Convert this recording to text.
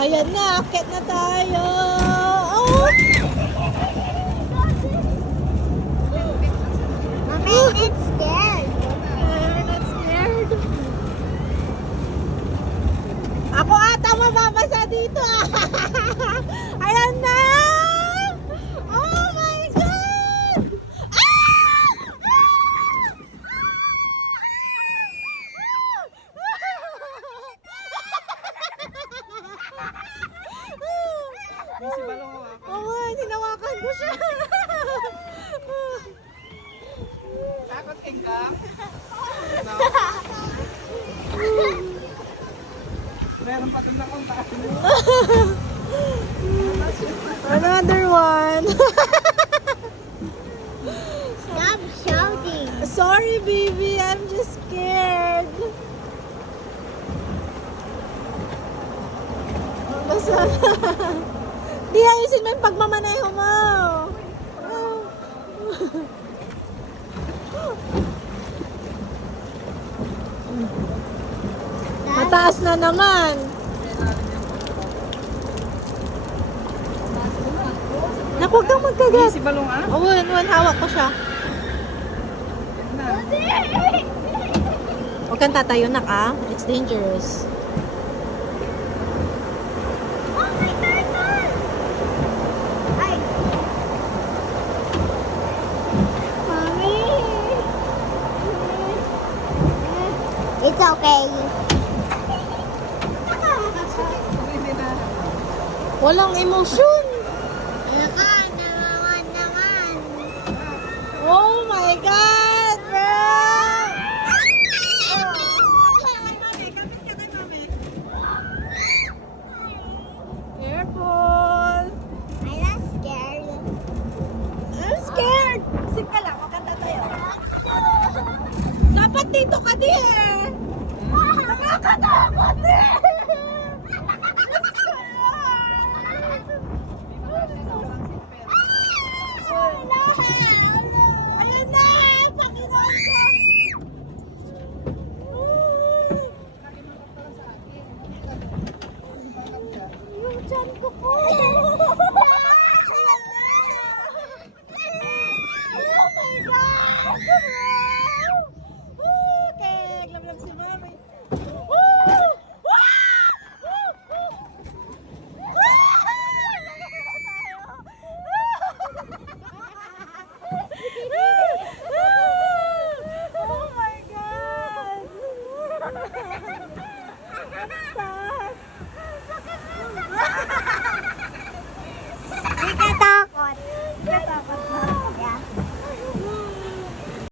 Ayan na, akit na tayo. Oh! Mama, it's scared. I'm not scared. Ako ata mababasa dito. Ayan na! Oh my God! Busy balong hawakan. Oo, hinawakan ko siya. Takot ka? No. Meron pa doon akong taas. Another one. Stop shouting. Sorry, baby. I'm just scared. Basta. Di, ayusin mo yung pagmamaneho mo. Mataas na naman. Naku, huwag kang magkagat. Busy balong ah. Oh, hawak ko siya. Na. Huwag kang tatayo, nak, ah. It's dangerous. Oh my turtle! Ay. Mommy. It's okay. Hindi na. Walang emosyon. Naman, naman. Oh my God, bro! Careful! I'm not scared. I'm scared! Sit ka lang, huwag kang tatayo. Dapat dito ka di eh! Nakakatakot eh!